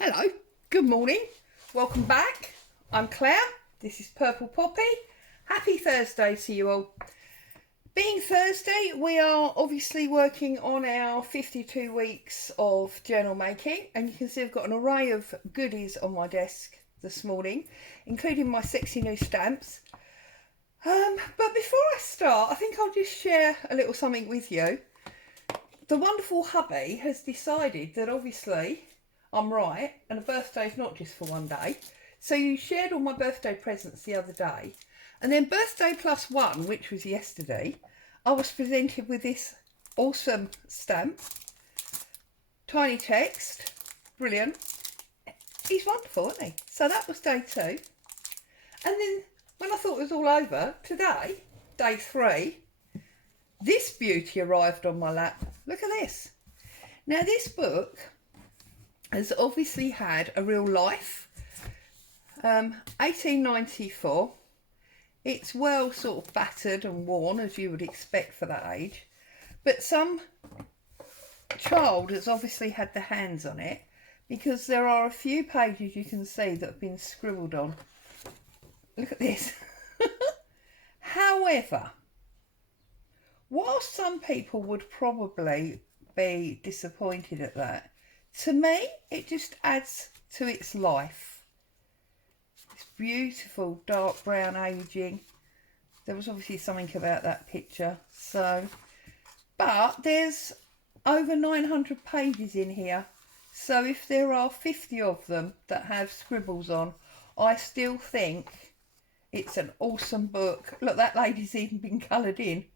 Hello, good morning, welcome back. I'm Claire, this is Purple Poppy. Happy Thursday to you all. Being Thursday, we are obviously working on our 52 weeks of journal making, and you can see I've got an array of goodies on my desk this morning, including my sexy new stamps. But before I start, I think I'll just share a little something with you. The wonderful hubby has decided that obviously I'm right, and a birthday's not just for one day. So you shared all my birthday presents the other day. And then birthday plus one, which was yesterday, I was presented with this awesome stamp. Tiny text. Brilliant. He's wonderful, isn't he? So that was day 2. And then when I thought it was all over, today, day 3, this beauty arrived on my lap. Look at this. Now this book has obviously had a real life. 1894. It's well sort of battered and worn, as you would expect for that age. But some child has obviously had the hands on it, because there are a few pages you can see that have been scribbled on. Look at this. However, whilst some people would probably be disappointed at that, to me, it just adds to its life. It's beautiful dark brown aging. There was obviously something about that picture. But there's over 900 pages in here. So if there are 50 of them that have scribbles on, I still think it's an awesome book. Look, that lady's even been coloured in.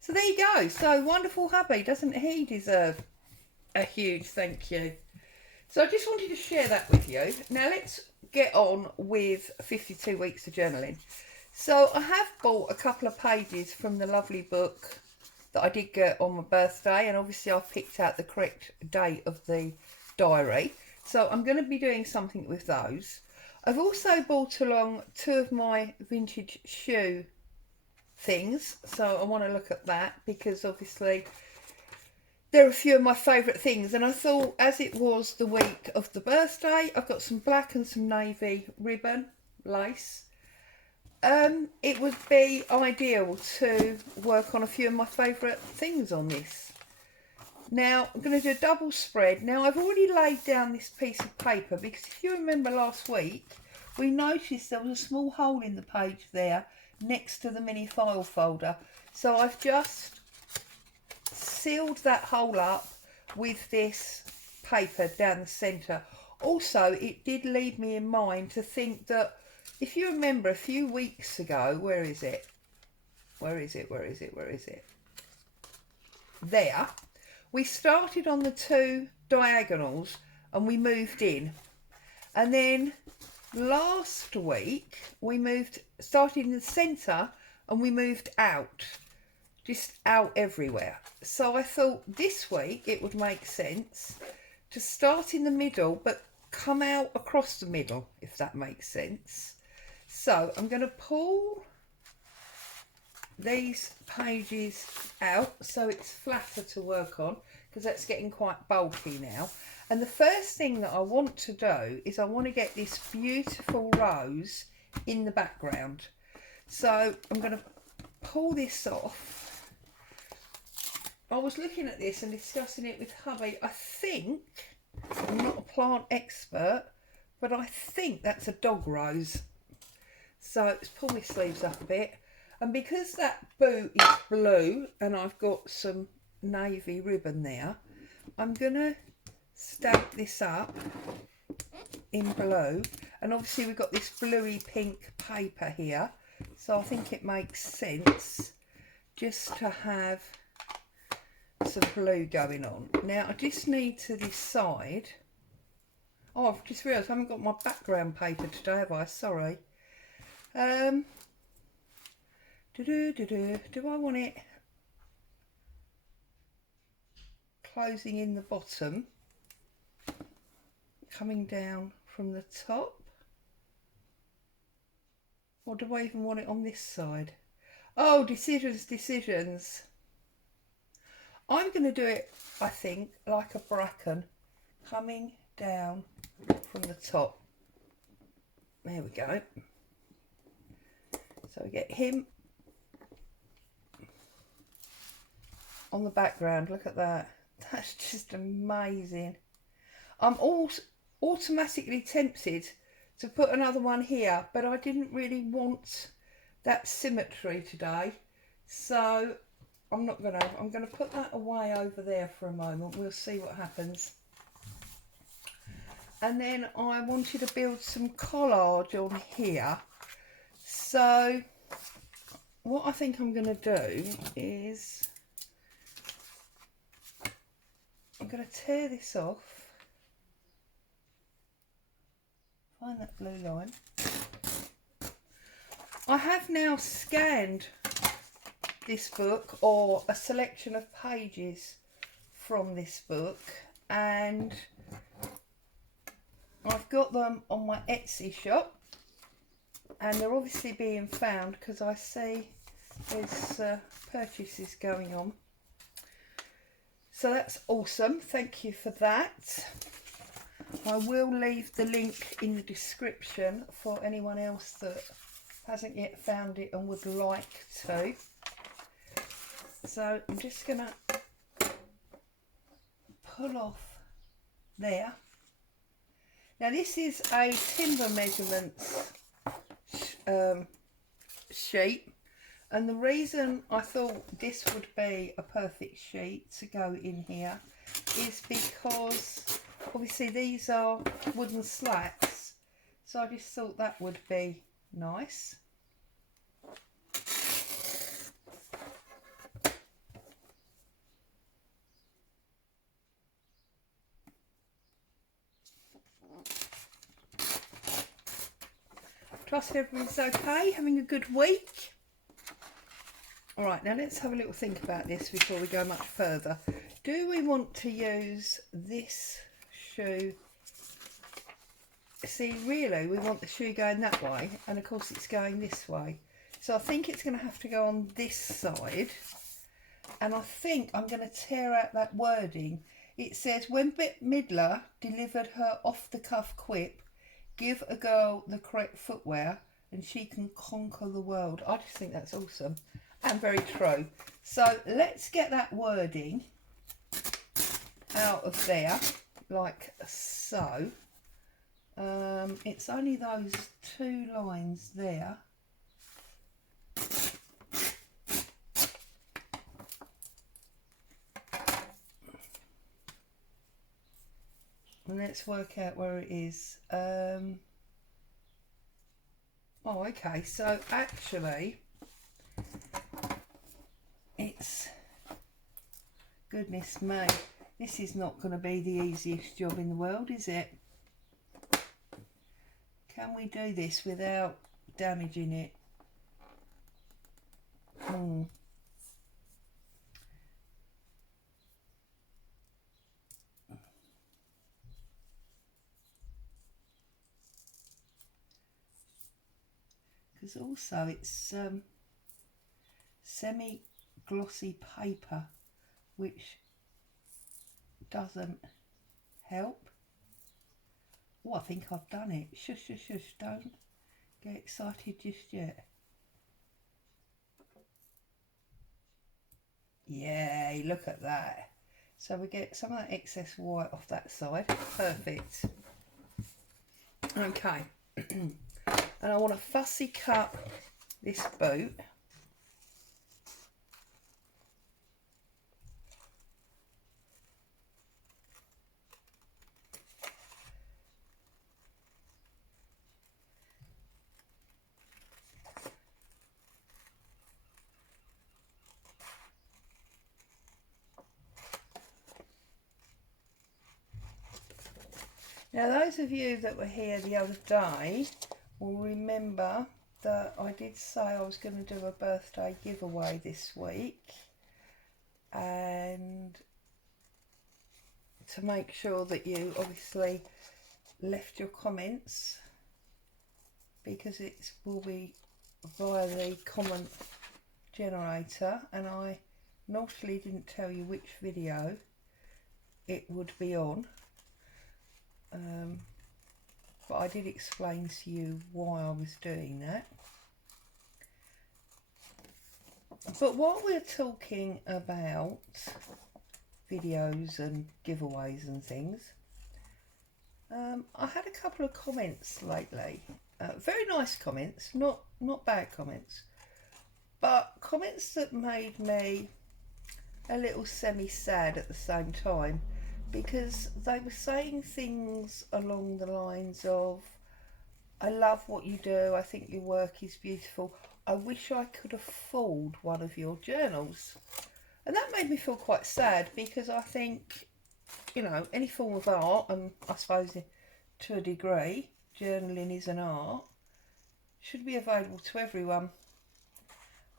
So there you go. So wonderful hubby, doesn't he deserve a huge thank you? So I just wanted to share that with you. Now let's get on with 52 weeks of journaling. So I have bought a couple of pages from the lovely book that I did get on my birthday, and obviously I've picked out the correct date of the diary. So I'm going to be doing something with those. I've also brought along 2 of my vintage shoe things, so I want to look at that, because obviously there are a few of my favourite things, and I thought, as it was the week of the birthday, I've got some black and some navy ribbon lace. It would be ideal to work on a few of my favourite things on this. Now I'm going to do a double spread. Now I've already laid down this piece of paper, because if you remember last week, we noticed there was a small hole in the page there next to the mini file folder. So I've just sealed that hole up with this paper down the centre. Also, it did lead me in mind to think that, if you remember a few weeks ago, where is it? There. We started on the 2 diagonals and we moved in. And then last week we started in the centre and we moved out. Just out everywhere. So I thought this week it would make sense to start in the middle but come out across the middle, if that makes sense. So I'm going to pull these pages out so it's flatter to work on, because that's getting quite bulky now. And the first thing that I want to do is I want to get this beautiful rose in the background. So I'm going to pull this off. I was looking at this and discussing it with hubby. I think, I'm not a plant expert, but I think that's a dog rose. So let's pull my sleeves up a bit. And because that boot is blue and I've got some navy ribbon there, I'm going to stamp this up in blue. And obviously we've got this bluey pink paper here. So I think it makes sense just to have some blue going on. Now I just need to decide. Oh, I've just realised I haven't got my background paper today, have I? Sorry. Do I want it closing in the bottom, coming down from the top, or do I even want it on this side? Oh, decisions. I'm going to do it, I think, like a bracken, coming down from the top. There we go. So we get him on the background. Look at that. That's just amazing. I'm automatically tempted to put another one here, but I didn't really want that symmetry today, so I'm gonna put that away over there for a moment. We'll see what happens. And then I wanted to build some collage on here, so what I think I'm gonna do is I'm gonna tear this off. Find that blue line. I have now scanned this book, or a selection of pages from this book, and I've got them on my Etsy shop, and they're obviously being found because I see there's purchases going on. So that's awesome. Thank you for that. I will leave the link in the description for anyone else that hasn't yet found it and would like to. So I'm just going to pull off there. Now this is a timber measurements sheet, and the reason I thought this would be a perfect sheet to go in here is because obviously these are wooden slats, so I just thought that would be nice. Trust everybody's okay, having a good week. Alright, now let's have a little think about this before we go much further. Do we want to use this shoe? See, really, we want the shoe going that way, and of course it's going this way. So I think it's going to have to go on this side, and I think I'm going to tear out that wording. It says, when Bette Midler delivered her off-the-cuff quip, give a girl the correct footwear and she can conquer the world. I just think that's awesome and very true. So let's get that wording out of there like so. It's only those two lines there. And let's work out where it is. Oh, okay, so actually it's, goodness me, this is not going to be the easiest job in the world, is it? Can we do this without damaging it? Because also it's semi-glossy paper, which doesn't help. Oh, I think I've done it. Shush, shush, shush, don't get excited just yet. Yay, look at that. So we get some of that excess white off that side. Perfect. Okay. And I want to fussy cut this boot. Now those of you that were here the other day will remember that I did say I was going to do a birthday giveaway this week, and to make sure that you obviously left your comments, because it will be via the comment generator, and I naughtily didn't tell you which video it would be on. but I did explain to you why I was doing that. But while we're talking about videos and giveaways and things, I had a couple of comments lately, very nice comments, not bad comments, but comments that made me a little semi-sad at the same time, because they were saying things along the lines of, I love what you do, I think your work is beautiful, I wish I could afford one of your journals. And that made me feel quite sad, because I think, you know, any form of art, and I suppose to a degree, journaling is an art, should be available to everyone.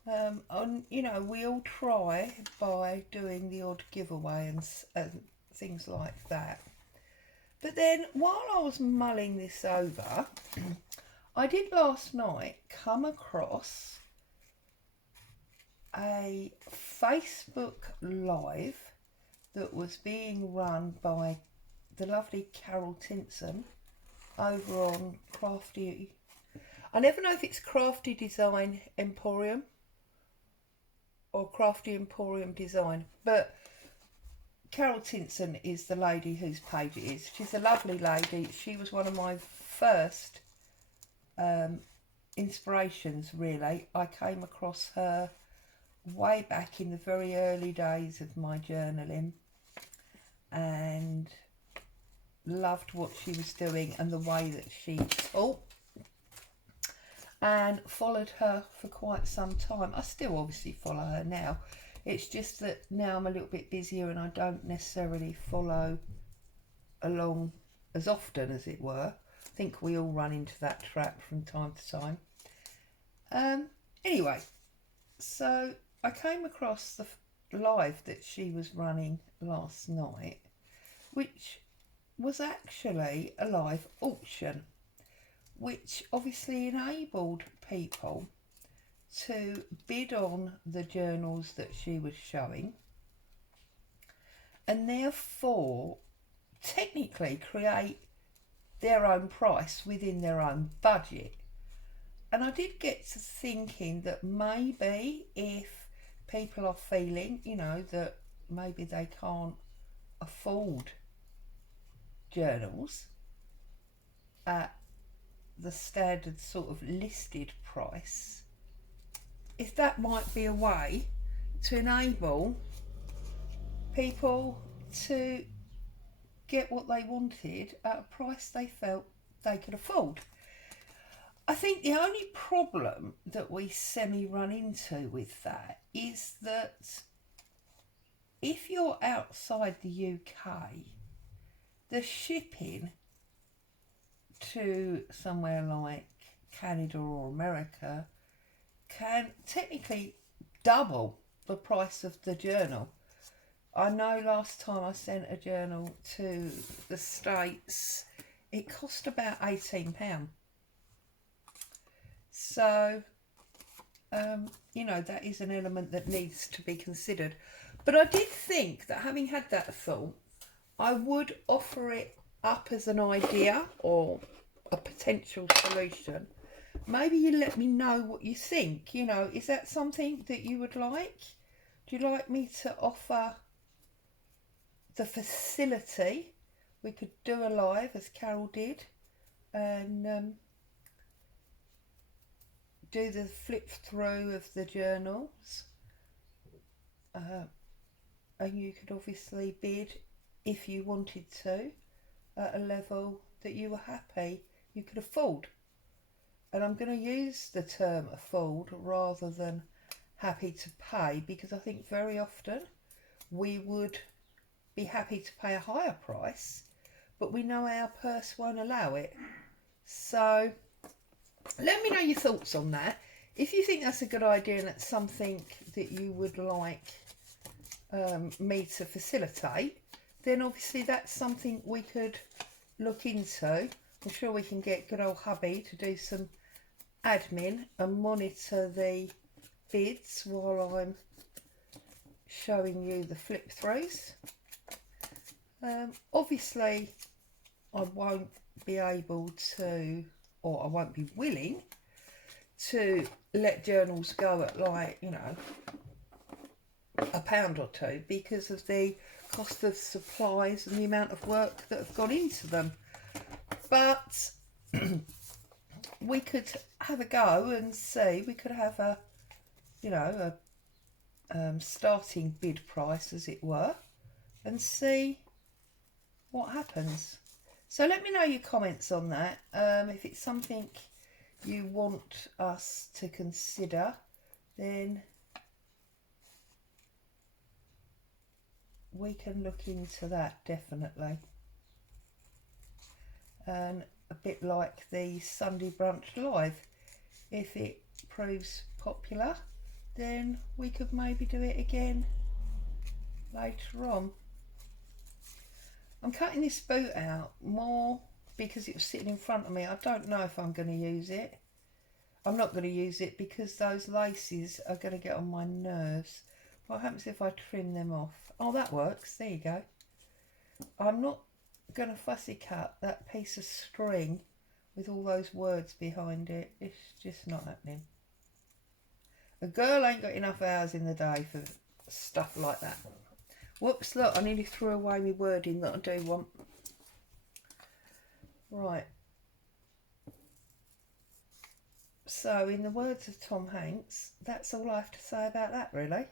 And you know, we all try by doing the odd giveaway and things like that. But then, while I was mulling this over, I did last night come across a Facebook Live that was being run by the lovely Carol Tinson over on Crafty. I never know if it's Crafty Design Emporium or Crafty Emporium Design, but Carol Tinson is the lady whose page it is. She's a lovely lady. She was one of my first inspirations, really. I came across her way back in the very early days of my journaling and loved what she was doing and the way that she taught, and followed her for quite some time. I still obviously follow her now. It's just that now I'm a little bit busier and I don't necessarily follow along as often, as it were. I think we all run into that trap from time to time. Anyway, so I came across the live that she was running last night, which was actually a live auction, which obviously enabled people to bid on the journals that she was showing, and therefore technically create their own price within their own budget. And I did get to thinking that maybe if people are feeling, you know, that maybe they can't afford journals at the standard sort of listed price, if that might be a way to enable people to get what they wanted at a price they felt they could afford. I think the only problem that we semi-run into with that is that if you're outside the UK, the shipping to somewhere like Canada or America can technically double the price of the journal. I know last time I sent a journal to the States, it cost about £18. So, you know, that is an element that needs to be considered. But I did think that, having had that thought, I would offer it up as an idea or a potential solution. Maybe you let me know what you think. You know, is that something that you would like? Do you like me to offer the facility? We could do a live, as Carol did, and do the flip through of the journals, and you could obviously bid if you wanted to at a level that you were happy you could afford. And I'm going to use the term afford rather than happy to pay, because I think very often we would be happy to pay a higher price, but we know our purse won't allow it. So let me know your thoughts on that. If you think that's a good idea and that's something that you would like me to facilitate, then obviously that's something we could look into. I'm sure we can get good old hubby to do some admin and monitor the bids while I'm showing you the flip throughs. Obviously I won't be able to, or I won't be willing to let journals go at, like, you know, £1 or two, because of the cost of supplies and the amount of work that have gone into them. But we could have a go and see. We could have a, you know, a starting bid price, as it were, and see what happens. So let me know your comments on that. If it's something you want us to consider, then we can look into that, definitely. And a bit like the Sunday Brunch Live, if it proves popular, then we could maybe do it again later on. I'm cutting this boot out more because it was sitting in front of me. I don't know if I'm going to use it. I'm not going to use it because those laces are going to get on my nerves. What happens if I trim them off? Oh, that works. There you go. I'm not going to fussy cut that piece of string with all those words behind it. It's just not happening. A girl ain't got enough hours in the day for stuff like that. Whoops, look, I nearly threw away my wording that I do want. Right. So, in the words of Tom Hanks, that's all I have to say about that, really.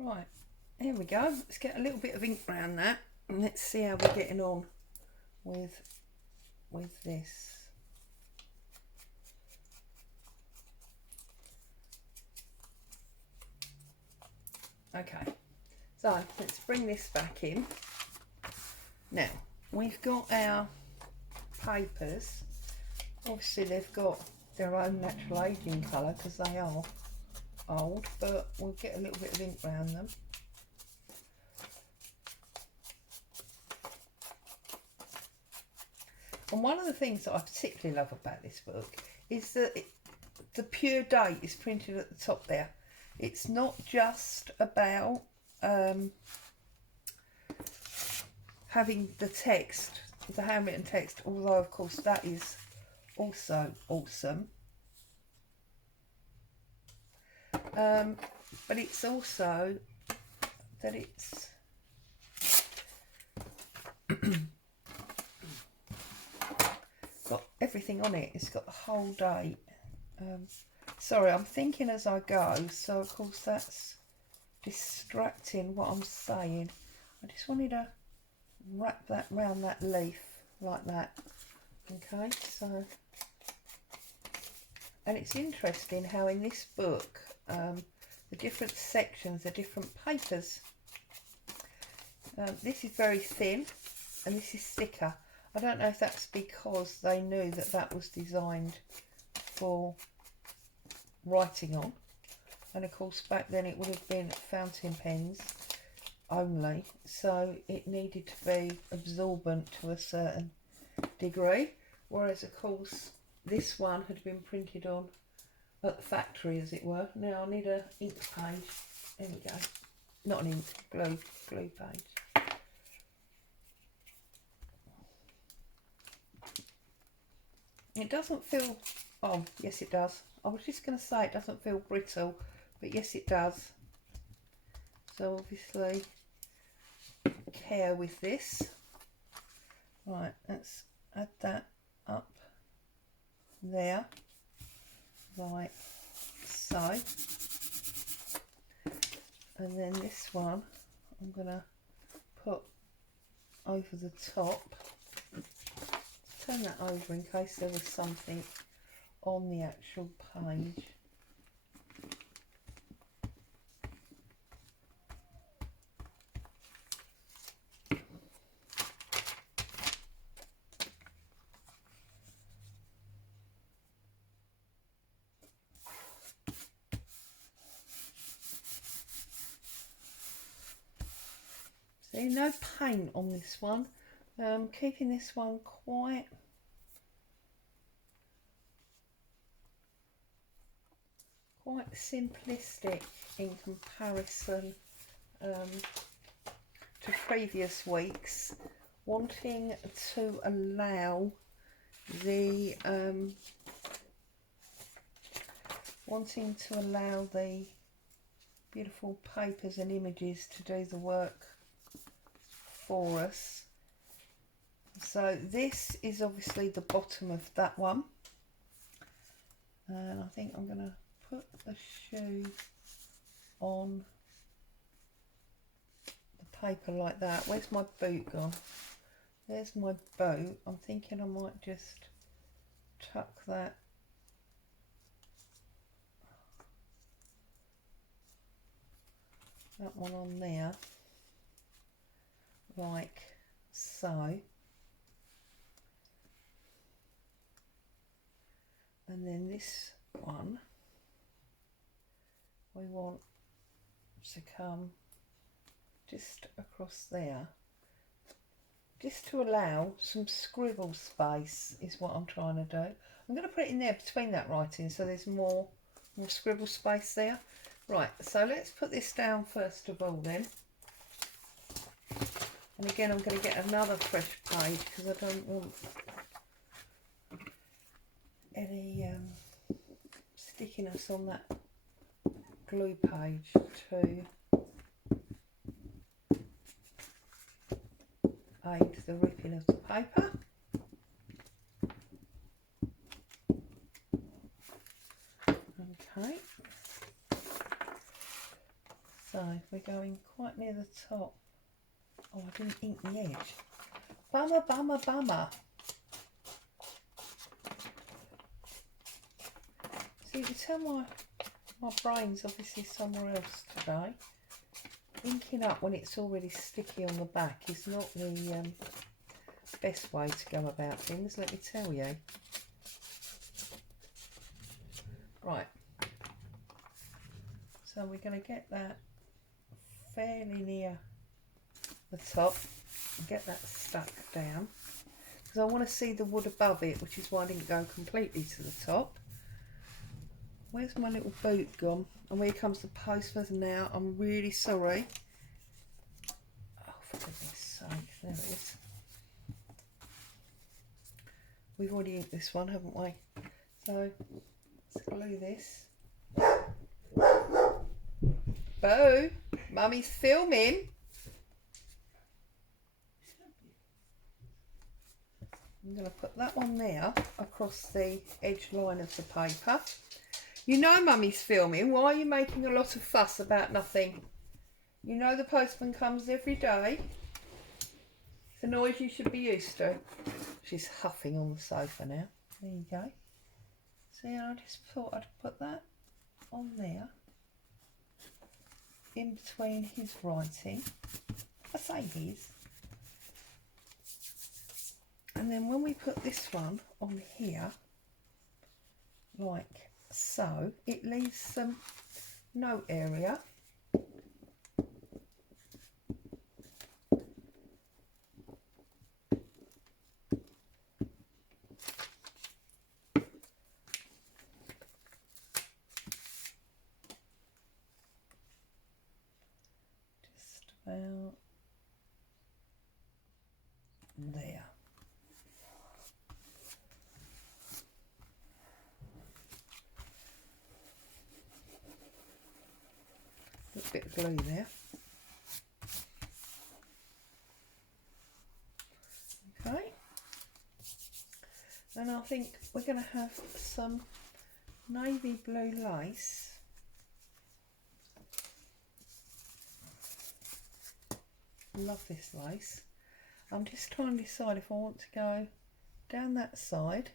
Right, here we go. Let's get a little bit of ink around that, and let's see how we're getting on with this. Okay, so let's bring this back in. Now, we've got our papers. Obviously, they've got their own natural aging colour because they are old, but we'll get a little bit of ink around them. And one of the things that I particularly love about this book is that the pure date is printed at the top there. It's not just about having the text, the handwritten text, although of course that is also awesome. But it's also that it's got everything on it. It's got the whole date. Sorry, I'm thinking as I go, so of course that's distracting what I'm saying. I just wanted to wrap that round that leaf like that. Okay, so, and it's interesting how in this book the different sections are different papers. This is very thin and this is thicker. I don't know if that's because they knew that that was designed for writing on, and of course back then it would have been fountain pens only, so it needed to be absorbent to a certain degree, whereas of course this one had been printed on at the factory, as it were. Now I need a ink page. There we go. Not an ink, glue page. It doesn't feel, oh yes it does. I was just going to say it doesn't feel brittle, but yes it does. So obviously care with this. Right, let's add that up there, like so. And then this one I'm going to put over the top. Turn that over in case there was something on the actual page. There's no paint on this one. Keeping this one quite simplistic in comparison to previous weeks, wanting to allow the beautiful papers and images to do the work for us. So this is obviously the bottom of that one, and I think I'm going to put the shoe on the paper like that. Where's my boot gone? There's my boot. I'm thinking I might just tuck that one on there like so, and then this one we want to come just across there, just to allow some scribble space is what I'm trying to do. I'm going to put it in there between that writing so there's more scribble space there. Right, so let's put this down first of all then. And again, I'm going to get another fresh page because I don't want any stickiness on that glue page to aid the ripping of the paper. Okay, so we're going quite near the top. Oh, I didn't ink the edge. Bummer, bummer, bummer. So you can tell my brain's obviously somewhere else today. Inking up when it's already sticky on the back is not the best way to go about things, let me tell you. Right, so we're going to get that fairly near the top and get that stuck down because I want to see the wood above it, which is why I didn't go completely to the top. Where's my little boot gone? And here comes the postman now. I'm really sorry. Oh, for goodness sake, there it is. We've already inked this one, haven't we? So let's glue this. Bo, Mummy's filming. I'm going to put that one there across the edge line of the paper. You know Mummy's filming. Why are you making a lot of fuss about nothing? You know the postman comes every day. It's a noise you should be used to. She's huffing on the sofa now. There you go. See, I just thought I'd put that on there in between his writing. I say his. And then when we put this one on here, like so, it leaves some note area. Just about there. A bit of glue there. Okay, and I think we're going to have some navy blue lace. Love this lace. I'm just trying to decide if I want to go down that side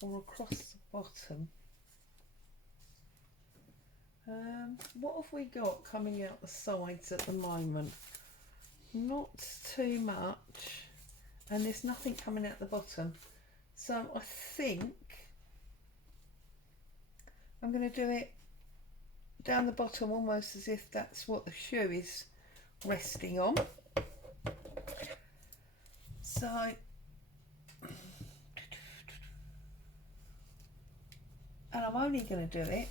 or across the bottom. What have we got coming out the sides at the moment? Not too much, and there's nothing coming out the bottom. So I think I'm going to do it down the bottom, almost as if that's what the shoe is resting on. So and I'm only going to do it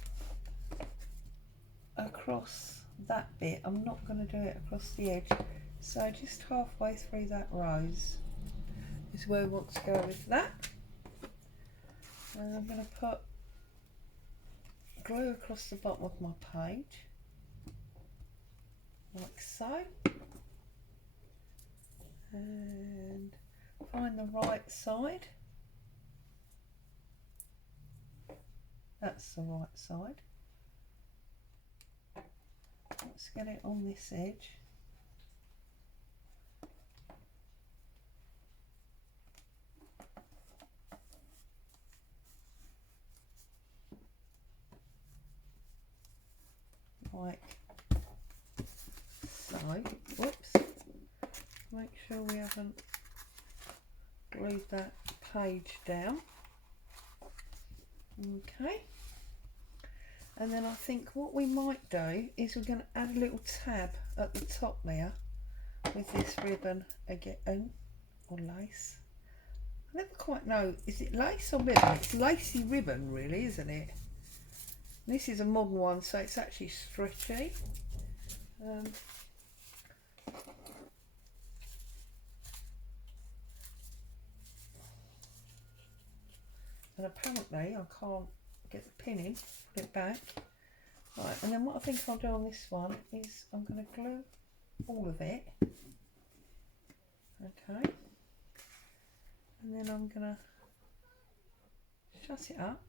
across that bit. I'm not going to do it across the edge. So just halfway through that rose is where we want to go with that. And I'm going to put glue across the bottom of my page, like so. And find the right side. That's the right side. Let's get it on this edge. Like so. Whoops. Make sure we haven't glued that page down. Okay. And then I think what we might do is we're going to add a little tab at the top there with this ribbon again, or lace. I never quite know, is it lace or ribbon? It's lacy ribbon really, isn't it? This is a modern one, so it's actually stretchy. And apparently I can't get the pin in, put it back. Right, and then what I think I'll do on this one is I'm going to glue all of it. Okay. And then I'm going to shut it up.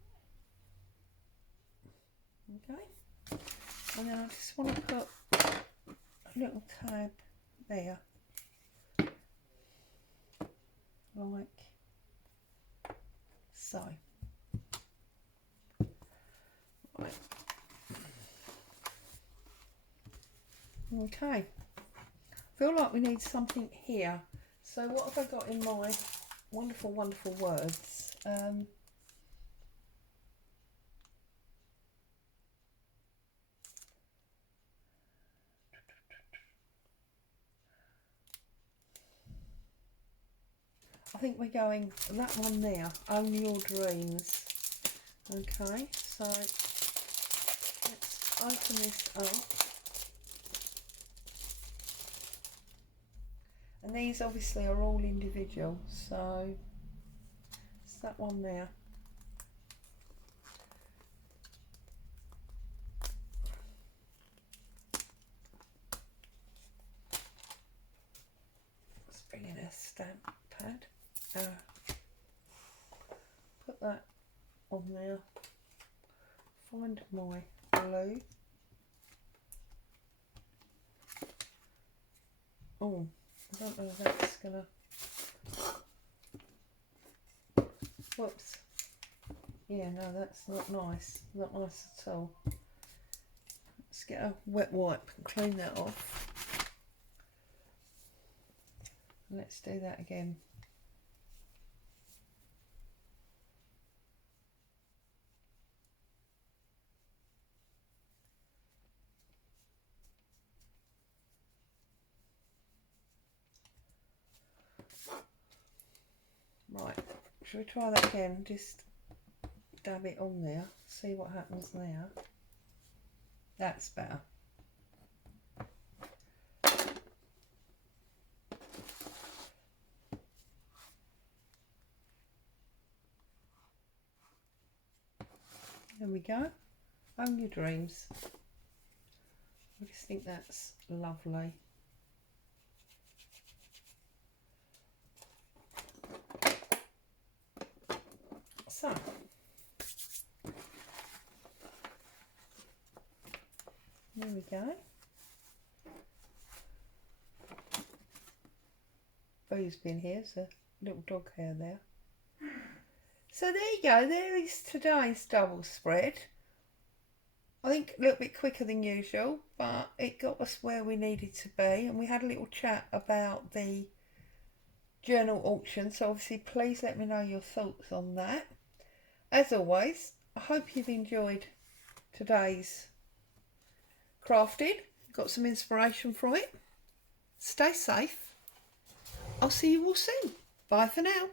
Okay. And then I just want to put a little tab there. Like so. Right. Okay. Feel like we need something here. So what have I got in my wonderful, wonderful words? I think we're going that one there, Own Your Dreams. Okay, so let's open this up. And these obviously are all individual, so it's that one there. Let's bring in a stamp pad. Put that on there. Find my glue. Oh, I don't know if that's gonna. Whoops. Yeah, no, that's not nice. Not nice at all. Let's get a wet wipe and clean that off. Let's do that again. Right, should we try that again? Just dab it on there, see what happens there. That's better. There we go. Own Your Dreams. I just think that's lovely. So, there we go. Boo's been here, so little dog hair there. So there you go, there is today's double spread. I think a little bit quicker than usual, but it got us where we needed to be, and we had a little chat about the journal auction, so obviously please let me know your thoughts on that. As always, I hope you've enjoyed today's crafting, got some inspiration from it. Stay safe. I'll see you all soon. Bye for now.